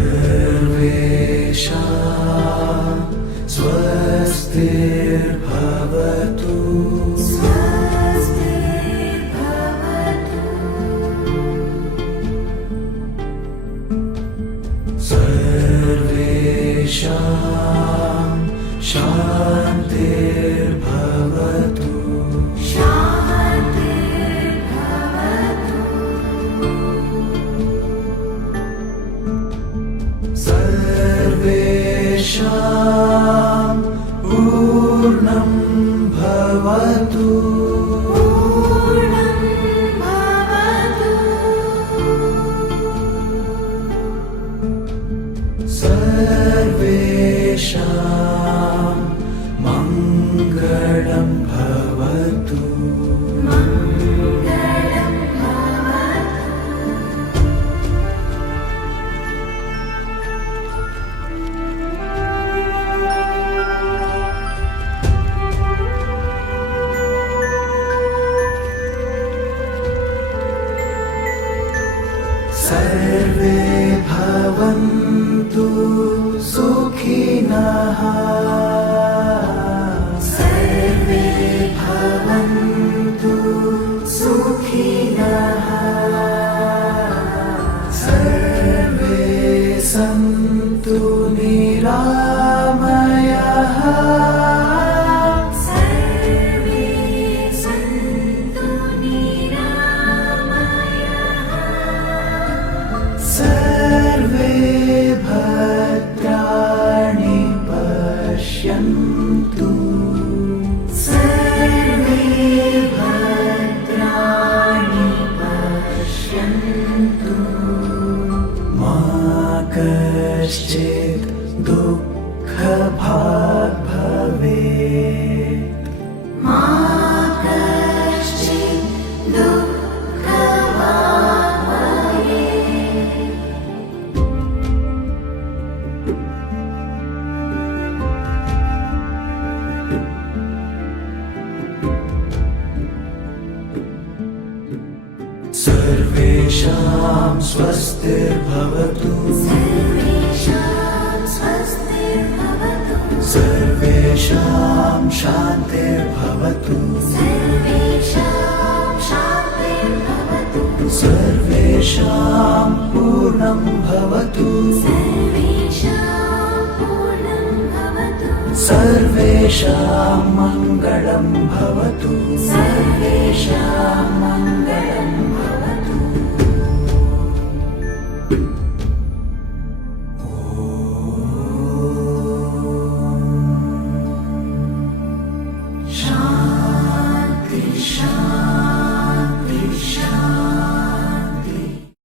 सर्वेषां स्वस्तिर्भवतु। सर्वेषां शान्तिर्भवतु। सर्वेषां पूर्णं भवतु। सर्वेषां मङ्गलं भवतु। सर्वे भवन्तु सुखिनः। सर्वे भवन्तु सुखिनः। सर्वे सन्तु निरामयाः। सर्वे भद्राणि पश्यन्तु। सर्वे भद्राणि पश्यन्तु। मा कश्चित् दुःखभाग् भवेत्। मा कश्चित् दुःखभाग् भवेत्। सर्वेषां स्वस्तिर्भवतु। सर्वेषां शान्तिर्भवतु। सर्वेषां पूर्णं भवतु। सर्वेषां मङ्गलं भवतु। सर्वेषां मङ्गलं